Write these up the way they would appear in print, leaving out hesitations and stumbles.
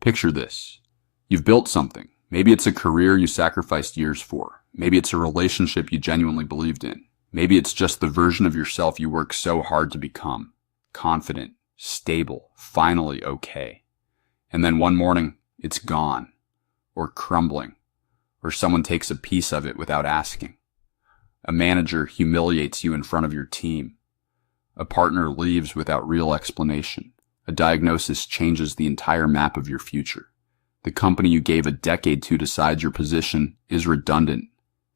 Picture this. You've built something. Maybe it's a career you sacrificed years for. Maybe it's a relationship you genuinely believed in. Maybe it's just the version of yourself you worked so hard to become. Confident, stable, finally okay. And then one morning, it's gone, or crumbling, or someone takes a piece of it without asking. A manager humiliates you in front of your team. A partner leaves without real explanation. A diagnosis changes the entire map of your future. The company you gave a decade to decide your position is redundant.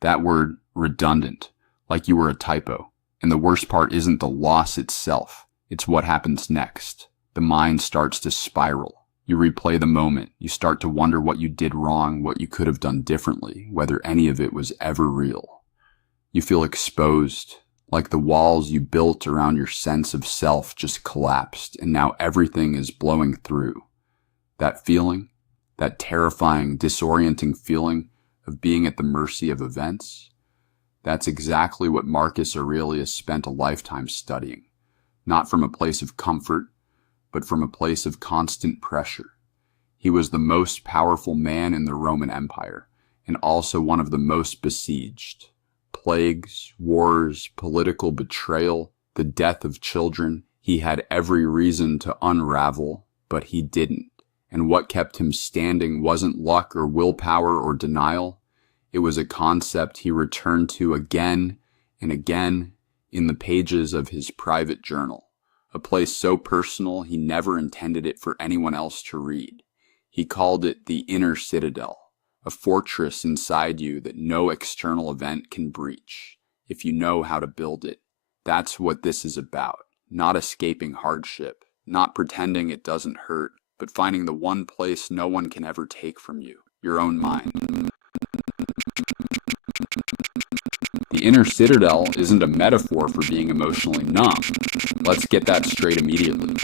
That word, redundant, like you were a typo. And the worst part isn't the loss itself. It's what happens next. The mind starts to spiral. You replay the moment. You start to wonder what you did wrong, what you could have done differently, whether any of it was ever real. You feel exposed, like the walls you built around your sense of self just collapsed, and now everything is blowing through. That feeling, that terrifying, disorienting feeling of being at the mercy of events, that's exactly what Marcus Aurelius spent a lifetime studying, not from a place of comfort, but from a place of constant pressure. He was the most powerful man in the Roman Empire, and also one of the most besieged. Plagues, wars, political betrayal, the death of children, he had every reason to unravel, but he didn't. And what kept him standing wasn't luck or willpower or denial. It was a concept he returned to again and again in the pages of his private journal, a place so personal he never intended it for anyone else to read. He called it the inner citadel, a fortress inside you that no external event can breach, if you know how to build it. That's what this is about, not escaping hardship, not pretending it doesn't hurt, but finding the one place no one can ever take from you, your own mind. The inner citadel isn't a metaphor for being emotionally numb. Let's get that straight immediately.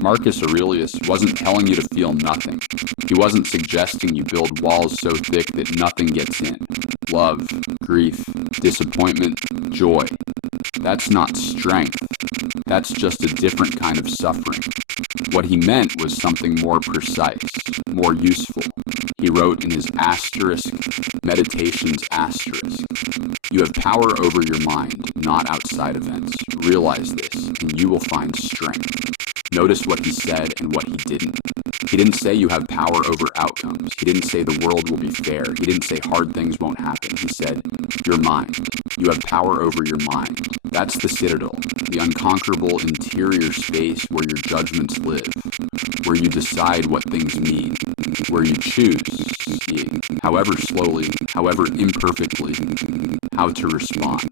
Marcus Aurelius wasn't telling you to feel nothing. He wasn't suggesting you build walls so thick that nothing gets in. Love, grief, disappointment, joy. That's not strength. That's just a different kind of suffering. What he meant was something more precise, more useful. He wrote in his asterisk, Meditations asterisk, you have power over your mind, not outside events. Realize this, and you will find strength. Notice what he said and what he didn't. He didn't say you have power over outcomes. He didn't say the world will be fair. He didn't say hard things won't happen. He said, your mind. You have power over your mind. That's the citadel, the unconquerable interior space where your judgments live, where you decide what things mean, where you choose, however slowly, however imperfectly, how to respond.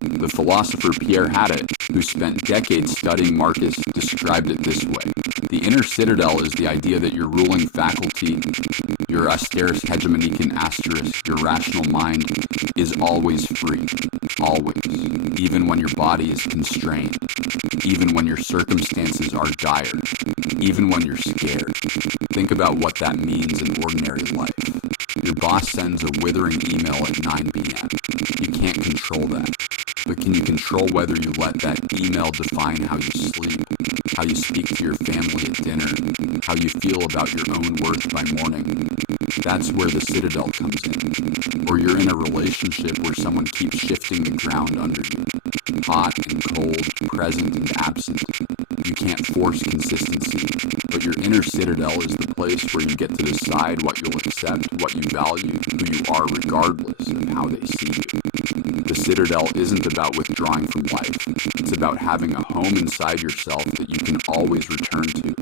The philosopher Pierre Hadot, who spent decades studying Marcus, described it this way. The inner citadel is the idea that your ruling faculty, your asterisk hegemonican asterisk, your rational mind, is always free. Always. Even when your body is constrained. Even when your circumstances are dire. Even when you're scared. Think about what that means in ordinary life. Your boss sends a withering email at 9 p.m. You can't control that. But can you control whether you let that email define how you sleep, how you speak to your family at dinner, how you feel about your own worth by morning? That's where the citadel comes in. Or you're in a relationship where someone keeps shifting the ground under you. Hot and cold, present and absent. You can't force consistency, but your inner citadel is the place where you get to decide what you'll accept, what you value, who you are regardless of how they see you. The citadel isn't about withdrawing from life. It's about having a home inside yourself that you can always return to,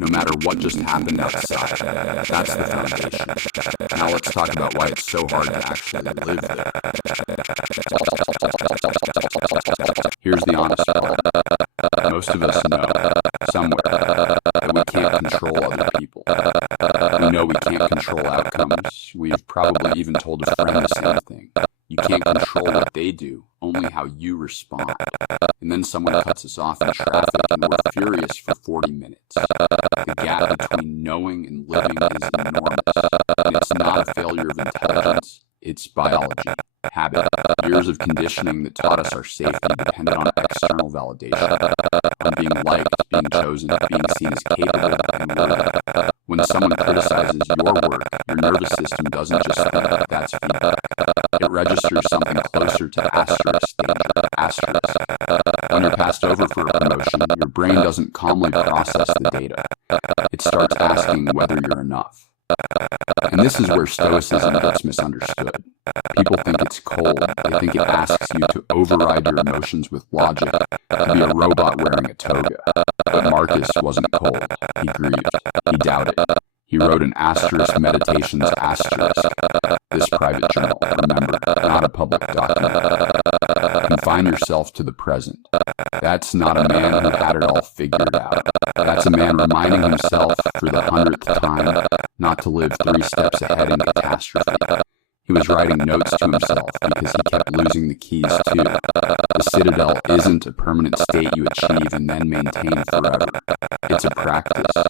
no matter what just happened outside. That's the foundation. Now let's talk about why it's so hard to actually live there. Here's the honest part. Most of us know, somewhere, that we can't control other people. We know we can't control outcomes. We've probably even told a friend the same thing. You can't control what they do, only how you respond. And then someone cuts us off in traffic and we're furious for 40 minutes. The gap between knowing and living is enormous. And it's not a failure of intelligence. It's biology, habit, years of conditioning that taught us our safety depended on external validation, on being liked, being chosen, being seen as capable and worthy. When someone criticizes your work, your nervous system doesn't just think that's feedback. It registers something closer to asterisk danger. Asterisk. When you're passed over for a promotion, your brain doesn't calmly process the data. It starts asking whether you're enough. And this is where Stoicism gets misunderstood. People think it's cold. They think it asks you to override your emotions with logic, to be a robot wearing a toga. But Marcus wasn't cold. He grieved. He doubted. He wrote an asterisk meditations asterisk. This private journal, remember, not a public document. Confine yourself to the present. That's not a man who had it all figured out. That's a man reminding himself for the 100th time not to live 3 steps ahead in catastrophe. He was writing notes to himself because he kept losing the keys too. The Citadel isn't a permanent state you achieve and then maintain forever. It's a practice.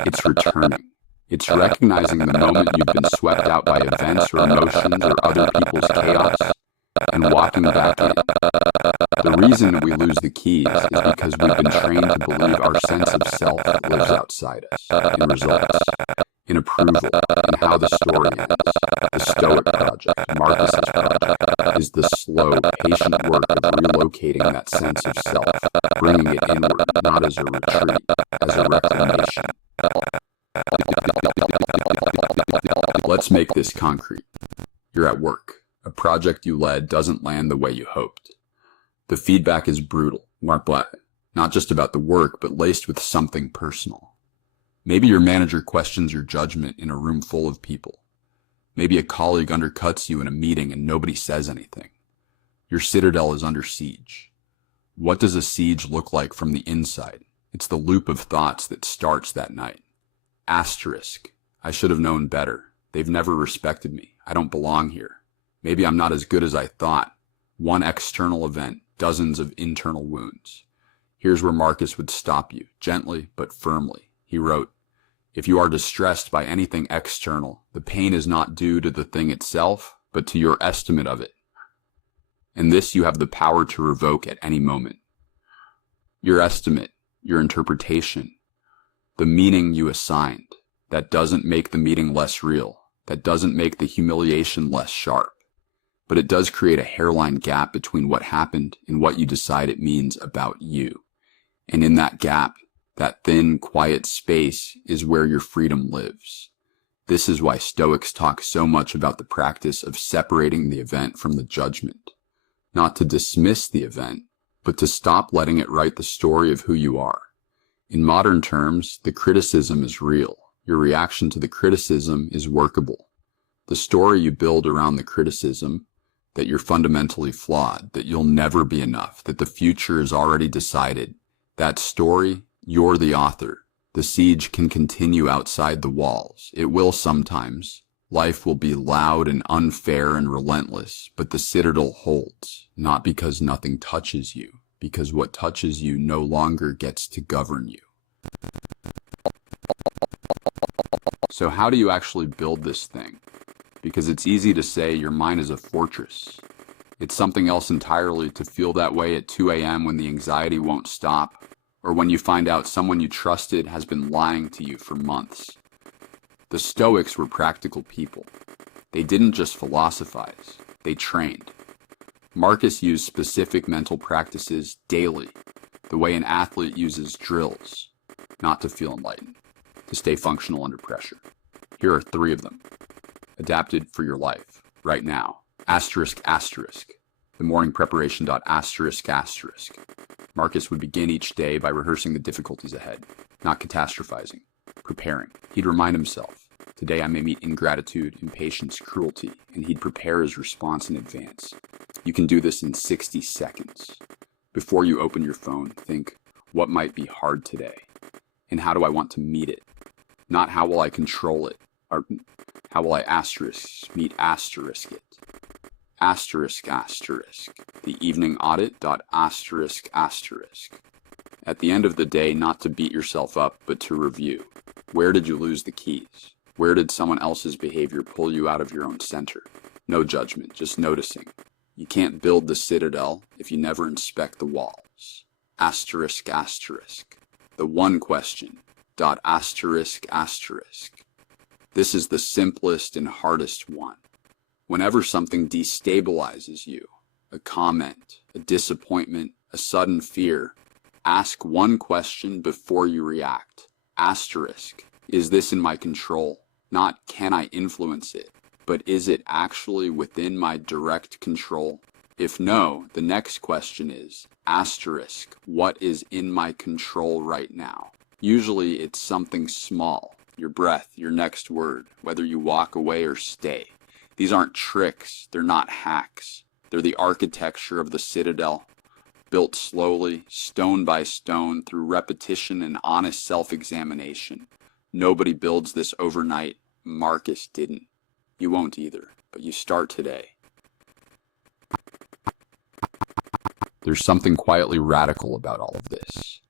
It's returning. It's recognizing the moment you've been swept out by events or emotions or other people's chaos and walking back in. The reason we lose the keys is because we've been trained to believe our sense of self lives outside us, in results, in approval, in how the story ends. The Stoic project, Marcus's project, is the slow, patient work of relocating that sense of self, bringing it inward, not as a retreat, as a reclamation. Let's make this concrete. You're at work. A project you led doesn't land the way you hoped. The feedback is brutal, not just about the work, but laced with something personal. Maybe your manager questions your judgment in a room full of people. Maybe a colleague undercuts you in a meeting and nobody says anything. Your citadel is under siege. What does a siege look like from the inside? It's the loop of thoughts that starts that night. Asterisk. I should have known better. They've never respected me. I don't belong here. Maybe I'm not as good as I thought. One external event, dozens of internal wounds. Here's where Marcus would stop you, gently but firmly. He wrote, "If you are distressed by anything external, the pain is not due to the thing itself, but to your estimate of it. And this you have the power to revoke at any moment. Your estimate, your interpretation, the meaning you assigned, that doesn't make the meeting less real, that doesn't make the humiliation less sharp. But it does create a hairline gap between what happened and what you decide it means about you. And in that gap, that thin, quiet space is where your freedom lives. This is why Stoics talk so much about the practice of separating the event from the judgment. Not to dismiss the event, but to stop letting it write the story of who you are. In modern terms, the criticism is real. Your reaction to the criticism is workable. The story you build around the criticism, that you're fundamentally flawed, that you'll never be enough, that the future is already decided, that story, you're the author. The siege can continue outside the walls. It will sometimes. Life will be loud and unfair and relentless, but the citadel holds, not because nothing touches you, because what touches you no longer gets to govern you. So how do you actually build this thing? Because it's easy to say your mind is a fortress. It's something else entirely to feel that way at 2 a.m. when the anxiety won't stop, or when you find out someone you trusted has been lying to you for months. The Stoics were practical people. They didn't just philosophize, they trained. Marcus used specific mental practices daily, the way an athlete uses drills, not to feel enlightened, to stay functional under pressure. Here are 3 of them, adapted for your life, right now. Asterisk, asterisk. The morning preparation. Asterisk, asterisk. Marcus would begin each day by rehearsing the difficulties ahead, not catastrophizing, preparing. He'd remind himself, today I may meet ingratitude, impatience, cruelty, and he'd prepare his response in advance. You can do this in 60 seconds. Before you open your phone, think, what might be hard today? And how do I want to meet it? Not how will I control it, or how will I asterisk meet asterisk it? Asterisk, asterisk. The evening audit. Asterisk, asterisk. At the end of the day, not to beat yourself up, but to review. Where did you lose the keys? Where did someone else's behavior pull you out of your own center? No judgment, just noticing. You can't build the citadel if you never inspect the walls. Asterisk, asterisk. The one question. Dot asterisk, asterisk. This is the simplest and hardest one. Whenever something destabilizes you, a comment, a disappointment, a sudden fear, ask one question before you react. Asterisk. Is this in my control? Not can I influence it, but is it actually within my direct control? If no, the next question is, asterisk, what is in my control right now? Usually it's something small, your breath, your next word, whether you walk away or stay. These aren't tricks, they're not hacks. They're the architecture of the citadel, built slowly, stone by stone, through repetition and honest self-examination. Nobody builds this overnight. Marcus didn't. You won't either, but you start today. There's something quietly radical about all of this.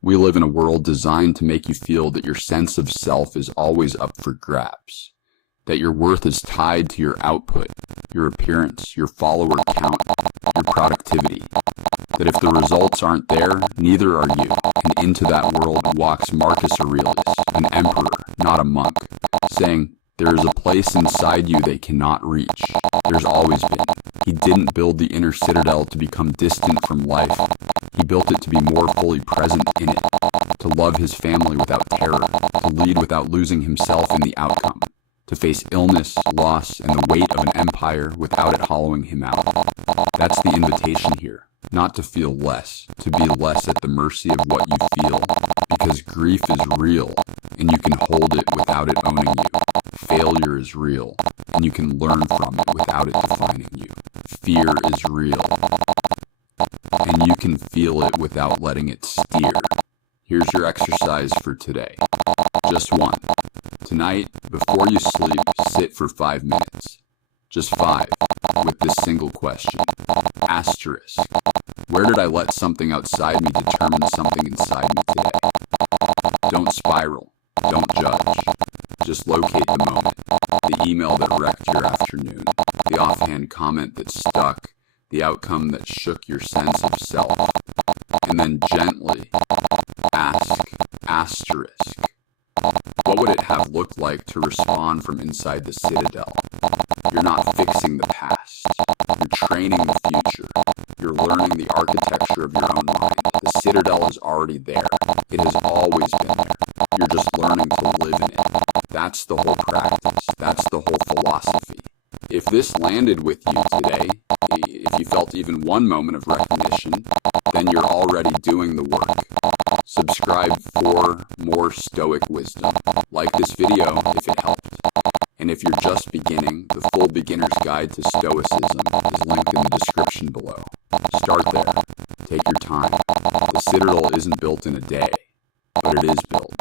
We live in a world designed to make you feel that your sense of self is always up for grabs, that your worth is tied to your output, your appearance, your follower count, your productivity, that if the results aren't there, neither are you. And into that world walks Marcus Aurelius, an emperor, not a monk, saying, there is a place inside you they cannot reach. There's always been. He didn't build the inner citadel to become distant from life. He built it to be more fully present in it, to love his family without terror, to lead without losing himself in the outcome, to face illness, loss, and the weight of an empire without it hollowing him out. That's the invitation here. Not to feel less, to be less at the mercy of what you feel, because grief is real, and you can hold it without it owning you. Failure is real, and you can learn from it without it defining you. Fear is real, and you can feel it without letting it steer. Here's your exercise for today. Just one. Tonight, before you sleep, sit for 5 minutes. Just 5, with this single question. Asterisk. Where did I let something outside me determine something inside me today? Don't spiral. Don't judge. Just locate the moment. The email that wrecked your afternoon. The offhand comment that stuck. The outcome that shook your sense of self. And then gently ask, asterisk. What would it have looked like to respond from inside the citadel? You're not fixing the past. You're training the future. You're learning the architecture of your own mind. The citadel is already there. It has always been there. You're just learning to live in it. That's the whole practice. That's the whole philosophy. If this landed with you today, if you felt even one moment of recognition, then you're already doing the work. Subscribe for more Stoic wisdom. Like this video if it helped. And if you're just beginning, the full beginner's guide to Stoicism is linked in the description below. Start there. Take your time. The citadel isn't built in a day, but it is built.